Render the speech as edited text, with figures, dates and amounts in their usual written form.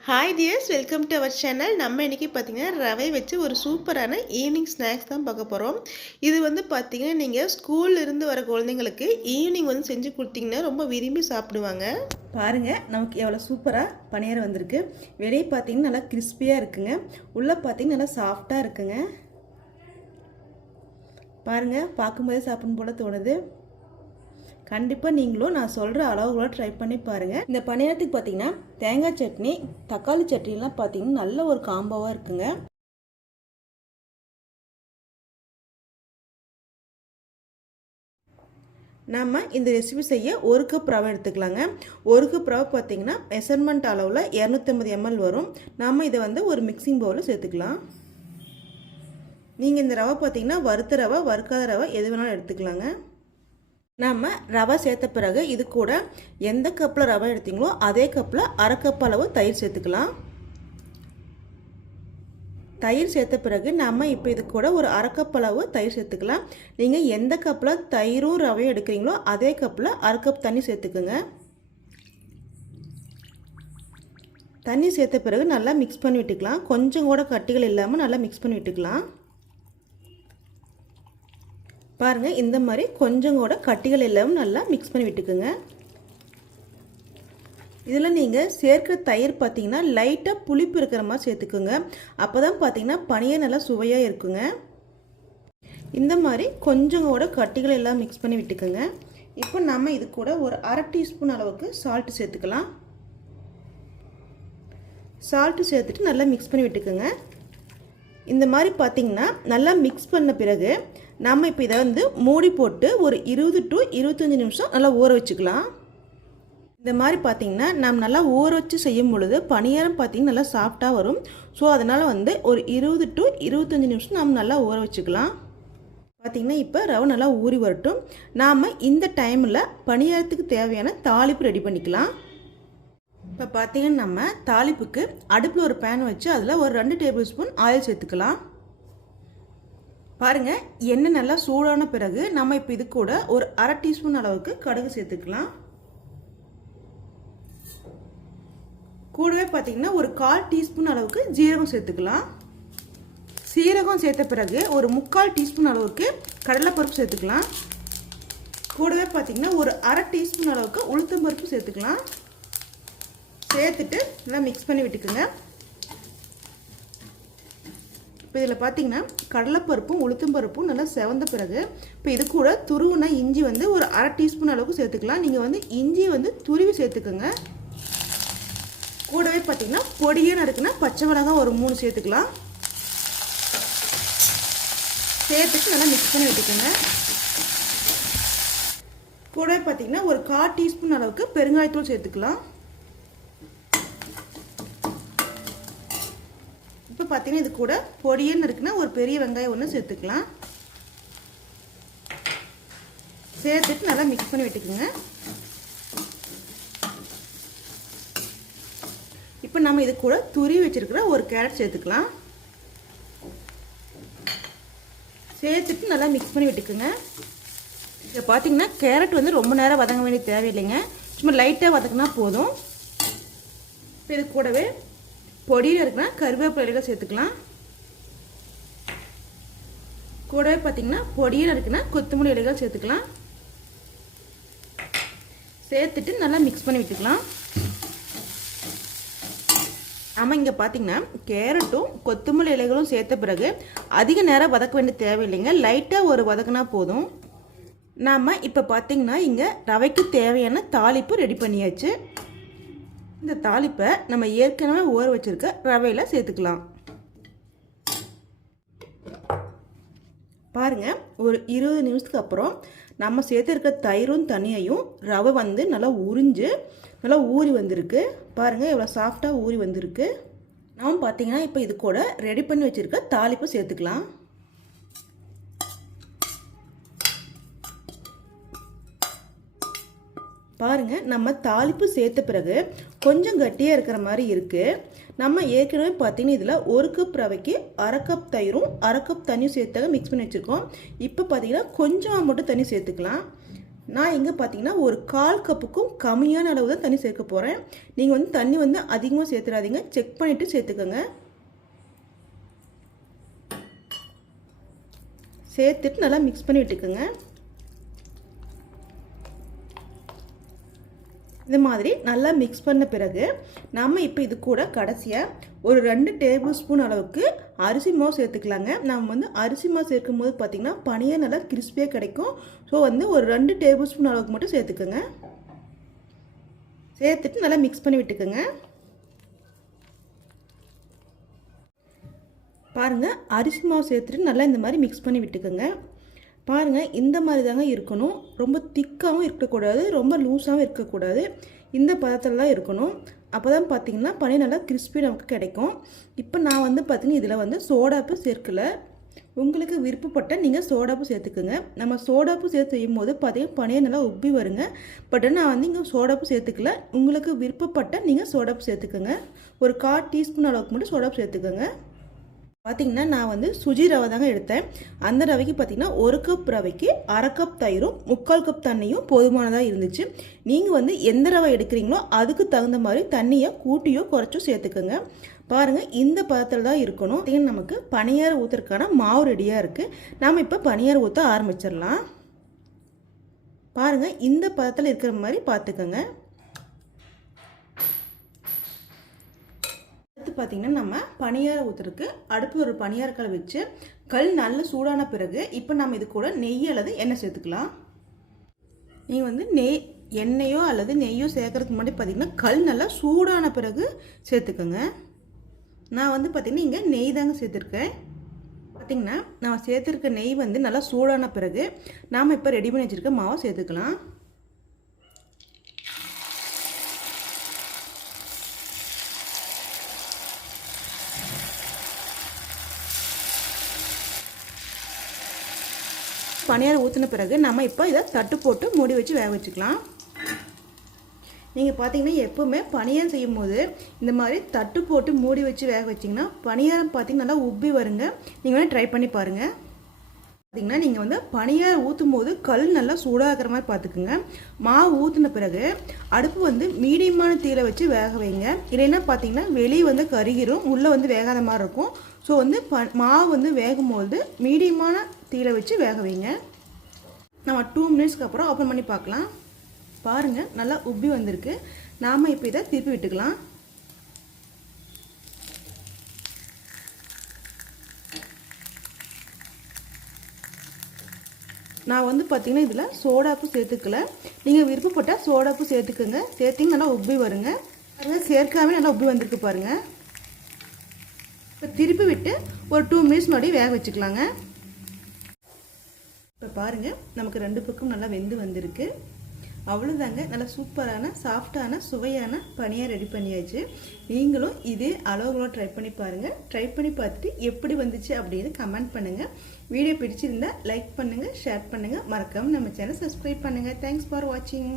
Hi dears, welcome to our channel. நம்ம இன்றைக்கி பார்த்திங்கன்னா ரவை வச்சு ஒரு சூப்பரான ஈவினிங் ஸ்நாக்ஸ் தான் பார்க்க போகிறோம். இது பார்த்திங்கன்னா நீங்கள் ஸ்கூல்லேருந்து வர குழந்தைங்களுக்கு ஈவினிங் செஞ்சு கொடுத்தீங்கன்னா ரொம்ப விரும்பி சாப்பிடுவாங்க. பாருங்கள், நமக்கு எவ்வளோ சூப்பராக பணியாரம் வந்திருக்கு. வெளியே பார்த்திங்கன்னா நல்லா கிறிஸ்பியாக இருக்குங்க, உள்ளே பார்த்திங்கன்னா நல்லா சாஃப்டாக இருக்குங்க. பாருங்கள், பார்க்கும்போதே சாப்பிடும் போல் தோணுது. கண்டிப்பாக நீங்களும் நான் சொல்கிற அளவுகளோட ட்ரை பண்ணி பாருங்கள். இந்த பணியாரத்துக்கு பார்த்தீங்கன்னா தேங்காய் சட்னி, தக்காளி சட்னிலாம் பார்த்தீங்கன்னா நல்ல ஒரு காம்போவாக இருக்குங்க. நம்ம இந்த ரெசிபி செய்ய 1 கப் ரவை எடுத்துக்கலாங்க. 1 கப் ரவை பார்த்தீங்கன்னா மெஷர்மெண்ட் அளவில் 250 ml வரும். நாம் இதை ஒரு மிக்சிங் பவுலில் சேர்த்துக்கலாம். நீங்கள் இந்த ரவை பார்த்தீங்கன்னா வறுத்த ரவை, வறுக்காத ரவை எது வேணாலும் எடுத்துக்கலாங்க. நம்ம ரவை சேர்த்த பிறகு இது கூட எந்த கப்பில் ரவை எடுத்தீங்களோ அதே கப்பில் அரை கப் அளவு தயிர் சேர்த்துக்கலாம். தயிர் சேர்த்த பிறகு நம்ம இப்போ இது கூட ஒரு அரை கப் அளவு தயிர் சேர்த்துக்கலாம். நீங்கள் எந்த கப்பில் தயிரும் ரவையும் எடுக்கிறீங்களோ அதே கப்பில் அரை கப் தண்ணி சேர்த்துக்குங்க. தண்ணி சேர்த்த பிறகு நல்லா மிக்ஸ் பண்ணி விட்டுக்கலாம். கொஞ்சம் கூட கட்டிகள் இல்லாமல் நல்லா மிக்ஸ் பண்ணி விட்டுக்கலாம். பாருங்கள், இந்த மாதிரி கொஞ்சம் கூட கட்டிகள் இல்லாமல் நல்லா மிக்ஸ் பண்ணி விட்டுக்குங்க. இதில் நீங்கள் சேர்க்கிற தயிர் பார்த்தீங்கன்னா லைட்டாக புளிப்பு இருக்கிற மாதிரி சேர்த்துக்குங்க. அப்போ தான் பார்த்தீங்கன்னா பனியாக நல்லா சுவையாக இருக்குங்க. இந்த மாதிரி கொஞ்சம் கூட கட்டிகள் எல்லாம் மிக்ஸ் பண்ணி விட்டுக்குங்க. இப்போ நம்ம இது கூட ஒரு அரை டீஸ்பூன் அளவுக்கு சால்ட்டு சேர்த்துக்கலாம். சால்ட்டு சேர்த்துட்டு நல்லா மிக்ஸ் பண்ணி விட்டுக்குங்க. இந்த மாதிரி பார்த்தீங்கன்னா நல்லா மிக்ஸ் பண்ண பிறகு நம்ம இப்போ இதை மூடி போட்டு ஒரு 20 to 25 நிமிஷம் நல்லா ஊற வச்சுக்கலாம். இந்த மாதிரி பார்த்தீங்கன்னா நம்ம நல்லா ஊற வச்சு செய்யும் பொழுது பணியாரம் பார்த்தீங்கன்னா நல்லா சாஃப்டாக வரும். ஸோ அதனால் ஒரு 20 to 25 நிமிஷம் நம்ம நல்லா ஊற வச்சுக்கலாம். பார்த்திங்கன்னா இப்போ ரவை நல்லா ஊறி வரட்டும். நாம் இந்த டைமில் பணியாரத்துக்கு தேவையான தாளிப்பு ரெடி பண்ணிக்கலாம். இப்போ பார்த்திங்கன்னா நம்ம தாளிப்புக்கு அடுப்பில் ஒரு பேன் வச்சு அதில் ஒரு 2 டேபிள் ஸ்பூன் ஆயில் சேர்த்துக்கலாம். பாருங்கள், எண்ணெய் நல்லா சூடான பிறகு நம்ம இப்போ இது கூட ஒரு அரை டீஸ்பூன் அளவுக்கு கடுகு சேர்த்துக்கலாம். கூடவே பார்த்தீங்கன்னா ஒரு 1/4 டீஸ்பூன் அளவுக்கு ஜீரகம் சேர்த்துக்கலாம். சீரகம் சேர்த்த பிறகு ஒரு 3/4 டீஸ்பூன் அளவுக்கு கடலைப்பருப்பு சேர்த்துக்கலாம். கூடவே பார்த்தீங்கன்னா ஒரு அரை டீஸ்பூன் அளவுக்கு உளுத்தம்பருப்பு சேர்த்துக்கலாம். சேர்த்துட்டு நல்லா மிக்ஸ் பண்ணி விட்டுக்குங்க. இப்போ இதில் பார்த்தீங்கன்னா கடலைப்பருப்பும் உளுத்தம்பருப்பும் நல்லா செவந்த பிறகு இப்போ இது கூட துருவுனா இஞ்சி ஒரு அரை டீஸ்பூன் அளவுக்கு சேர்த்துக்கலாம். நீங்கள் இஞ்சி துருவி சேர்த்துக்கோங்க. கூடவே பார்த்தீங்கன்னா பொடியே நறுக்குன்னா பச்சை மிளகாய் ஒரு 3 சேர்த்துக்கலாம். சேர்த்துட்டு நல்லா மிக்ஸ் பண்ணி விட்டுக்கோங்க. கூடவே பார்த்தீங்கன்னா ஒரு 1/4 டீஸ்பூன் அளவுக்கு பெருங்காயத்தூள் சேர்த்துக்கலாம். இப்போ பார்த்தீங்கன்னா இது கூட பொடியன்னு இருக்குன்னா ஒரு பெரிய வெங்காயம் ஒன்று சேர்த்துக்கலாம். சேர்த்துட்டு நல்லா மிக்ஸ் பண்ணி விட்டுக்குங்க. இப்போ நம்ம இது கூட துருவி வச்சிருக்கிற ஒரு கேரட் சேர்த்துக்கலாம். சேர்த்துட்டு நல்லா மிக்ஸ் பண்ணி விட்டுக்குங்க. இதை பார்த்தீங்கன்னா கேரட் ரொம்ப நேரம் வதங்க வேண்டிய தேவையில்லைங்க, சும்மா லைட்டாக வதக்கினா போதும். இப்போ இது கூடவே பொடியில் இருக்குன்னா கருவேப்பிலை இலைகள் சேர்த்துக்கலாம். கூடவே பார்த்தீங்கன்னா பொடியில் இருக்குன்னா கொத்தமல்லி இலைகள் சேர்த்துக்கலாம். சேர்த்துட்டு நல்லா மிக்ஸ் பண்ணி விட்டுக்கலாம். ஆமாம், இங்கே பார்த்தீங்கன்னா கேரட்டும் கொத்தமல்லி இலைகளும் சேர்த்த பிறகு அதிக நேரம் வதக்க வேண்டிய தேவையில்லைங்க, லைட்டாக ஒரு வதக்கினா போதும். நாம் இப்போ பார்த்தீங்கன்னா இங்கே ரவைக்கு தேவையான தாளிப்பு ரெடி பண்ணியாச்சு. இந்த தாளிப்பை நம்ம ஏற்கனவே ஊற வச்சிருக்க ரவையில் சேர்த்துக்கலாம். பாருங்கள், ஒரு 20 நிமிஷத்துக்கு அப்புறம் நம்ம சேர்த்துருக்க தயிரும் தண்ணியையும் ரவை நல்லா உறிஞ்சு நல்லா ஊறி வந்திருக்கு. பாருங்கள், எவ்வளோ சாஃப்டாக ஊறி வந்திருக்கு. நம்ம பார்த்தீங்கன்னா இப்போ இது கூட ரெடி பண்ணி வச்சுருக்க தாளிப்பை சேர்த்துக்கலாம். பாருங்கள், நம்ம தாளிப்பு சேர்த்த பிறகு கொஞ்சம் கட்டியாக இருக்கிற மாதிரி இருக்குது. நம்ம ஏற்கனவே பார்த்தீங்கன்னா இதில் 1 கப் ரவைக்கு அரை கப் தயிரும் அரை கப் தண்ணியும் சேர்த்தாங்க மிக்ஸ் பண்ணி வச்சுருக்கோம். இப்போ பார்த்தீங்கன்னா கொஞ்சமாக மட்டும் தண்ணி சேர்த்துக்கலாம். நான் இங்கே பார்த்தீங்கன்னா ஒரு 1/4 கப்புக்கும் கம்மியான அளவு தான் தண்ணி சேர்க்க போகிறேன். நீங்கள் வந்து தண்ணி வந்து அதிகமாக சேர்த்துடாதீங்க, செக் பண்ணிவிட்டு சேர்த்துக்கோங்க. சேர்த்துட்டு நல்லா மிக்ஸ் பண்ணி விட்டுக்குங்க. இந்த மாதிரி நல்லா மிக்ஸ் பண்ண பிறகு நம்ம இப்போ இது கூட கடைசியாக ஒரு 2 டேபிள் ஸ்பூன் அளவுக்கு அரிசி மாவு சேர்த்துக்கலாங்க. நம்ம வந்து அரிசி மாவு சேர்க்கும் போது பார்த்திங்கன்னா பனியாக நல்லா கிறிஸ்பியாக கிடைக்கும். ஸோ வந்து ஒரு 2 டேபிள் ஸ்பூன் அளவுக்கு மட்டும் சேர்த்துக்கோங்க. சேர்த்துட்டு நல்லா மிக்ஸ் பண்ணி விட்டுக்கோங்க. பாருங்கள், அரிசி மாவு சேர்த்துட்டு நல்லா இந்த மாதிரி மிக்ஸ் பண்ணி விட்டுக்கோங்க. பாருங்கள், இந்த மாதிரி தாங்க இருக்கணும். ரொம்ப திக்காகவும் இருக்கக்கூடாது, ரொம்ப லூஸாகவும் இருக்கக்கூடாது. இந்த பதத்தில் தான் இருக்கணும். அப்போ தான் பார்த்திங்கன்னா பனி நல்லா கிறிஸ்பி நமக்கு கிடைக்கும். இப்போ நான் வந்து பார்த்திங்கன்னா இதில் வந்து சோடாப்பு சேர்க்கலை. உங்களுக்கு விருப்பப்பட்ட நீங்கள் சோடாப்பு சேர்த்துக்குங்க. நம்ம சோடாப்பு சேர்த்து செய்யும் போது பார்த்திங்கன்னா பனியை நல்லா உப்பி வருங்க. பட் நான் வந்து இங்கே சோடாப்பு சேர்த்துக்கல. உங்களுக்கு விருப்பப்பட்ட நீங்கள் சோடாப்பு சேர்த்துக்குங்க. ஒரு 1/4 டீஸ்பூன் அளவுக்கு மட்டும் சோடாப்பு சேர்த்துக்கோங்க. பார்த்திங்கன்னா நான் வந்து சுஜி ரவை தாங்க எடுத்தேன். அந்த ரவைக்கு பார்த்திங்கன்னா 1 கப் ரவைக்கு 1/2 கப் தயிரும் 3/4 கப் தண்ணியும் போதுமானதாக இருந்துச்சு. நீங்கள் வந்து எந்த ரவை எடுக்கிறீங்களோ அதுக்கு தகுந்த மாதிரி தண்ணியை கூட்டியோ குறைச்சோ சேர்த்துக்கோங்க. பாருங்கள், இந்த பதத்தில் தான் இருக்கணும். பார்த்திங்கன்னா நமக்கு பனியாரம் ஊற்றுறதுக்கான மாவு ரெடியாக இருக்குது. நாம் இப்போ பனியாரம் ஊற்ற ஆரம்பிச்சிடலாம். பாருங்கள், இந்த பதத்தில் இருக்கிற மாதிரி பார்த்துக்கோங்க. பார்த்திங்கன்னா நம்ம பனியாரம் ஊற்றுறதுக்கு அடுப்பு ஒரு பனியாரக்கல் வச்சு கல் நல்ல சூடான பிறகு இப்போ நம்ம இது கூட நெய் அல்லது எண்ணெய் சேர்த்துக்கலாம். நீங்கள் வந்து எண்ணெயோ அல்லது நெய்யோ சேர்க்கறதுக்கு முன்னாடி பார்த்திங்கன்னா கல் நல்லா சூடான பிறகு சேர்த்துக்கோங்க. நான் வந்து பார்த்திங்கன்னா இங்கே நெய் தாங்க சேர்த்துருக்கேன். பார்த்திங்கன்னா நான் சேர்த்துருக்க நெய் வந்து நல்லா சூடான பிறகு நாம் இப்போ ரெடி பண்ணி வச்சுருக்க மாவை சேர்த்துக்கலாம். பனியாரம் ஊற்றின பிறகு நம்ம இப்போ இதை தட்டு போட்டு மூடி வச்சு வேக வச்சுக்கலாம். நீங்கள் பார்த்தீங்கன்னா எப்போவுமே பனியாரம் செய்யும் போது இந்த மாதிரி தட்டு போட்டு மூடி வச்சு வேக வச்சிங்கன்னா பனியாரம் பார்த்திங்கன்னா நல்லா உப்பி வருங்க. நீங்கள் வேணால் ட்ரை பண்ணி பாருங்கள். பார்த்திங்கன்னா நீங்கள் வந்து பனியாரம் ஊற்றும் போது கல் நல்லா சூடாகிற மாதிரி பார்த்துக்குங்க. மாவு ஊற்றின பிறகு அடுப்பு வந்து மீடியமான தீயில வச்சு வேக வைங்க. இல்லைன்னா பார்த்திங்கன்னா வெளியே வந்து கருகிரும், உள்ளே வந்து வேகாத மாதிரி இருக்கும். ஸோ வந்து மாவு வந்து வேகும்போது மீடியமான தீயில வச்சு வேக வைங்க. நம்ம 2 மினிட்ஸ்க்கு அப்புறம் ஓப்பன் பண்ணி பார்க்கலாம். பாருங்கள், நல்லா உப்பி வந்திருக்கு. நாம் இப்போ இதை திருப்பி விட்டுக்கலாம். நான் வந்து பார்த்திங்கன்னா இதில் சோடாப்பு சேர்த்துக்கல. நீங்கள் விருப்பப்பட்டால் சோடாப்பு சேர்த்துக்குங்க. சேர்த்திங்க நல்லா உப்பி வருங்க. பாருங்கள், சேர்க்காம நல்லா உப்பி வந்திருக்கு பாருங்கள். இப்போ திருப்பி விட்டு ஒரு 2 மினிட்ஸ் முன்னாடி வேக வச்சுக்கலாங்க. இப்போ பாருங்கள், நமக்கு 2 பக்கம் நல்லா வெந்து வந்திருக்கு. அவ்வளோதாங்க, நல்லா சூப்பரான சாஃப்டான சுவையான பனியாரம் ரெடி பண்ணியாச்சு. நீங்களும் இதே அளவுகளோட ட்ரை பண்ணி பாருங்கள். ட்ரை பண்ணி பார்த்துட்டு எப்படி வந்துச்சு அப்படின்னு கமெண்ட் பண்ணுங்கள். வீடியோ பிடிச்சிருந்தா லைக் பண்ணுங்கள், ஷேர் பண்ணுங்கள். மறக்காமல் நம்ம சேனல் சப்ஸ்கிரைப் பண்ணுங்கள். தேங்க்ஸ் ஃபார் வாட்சிங்.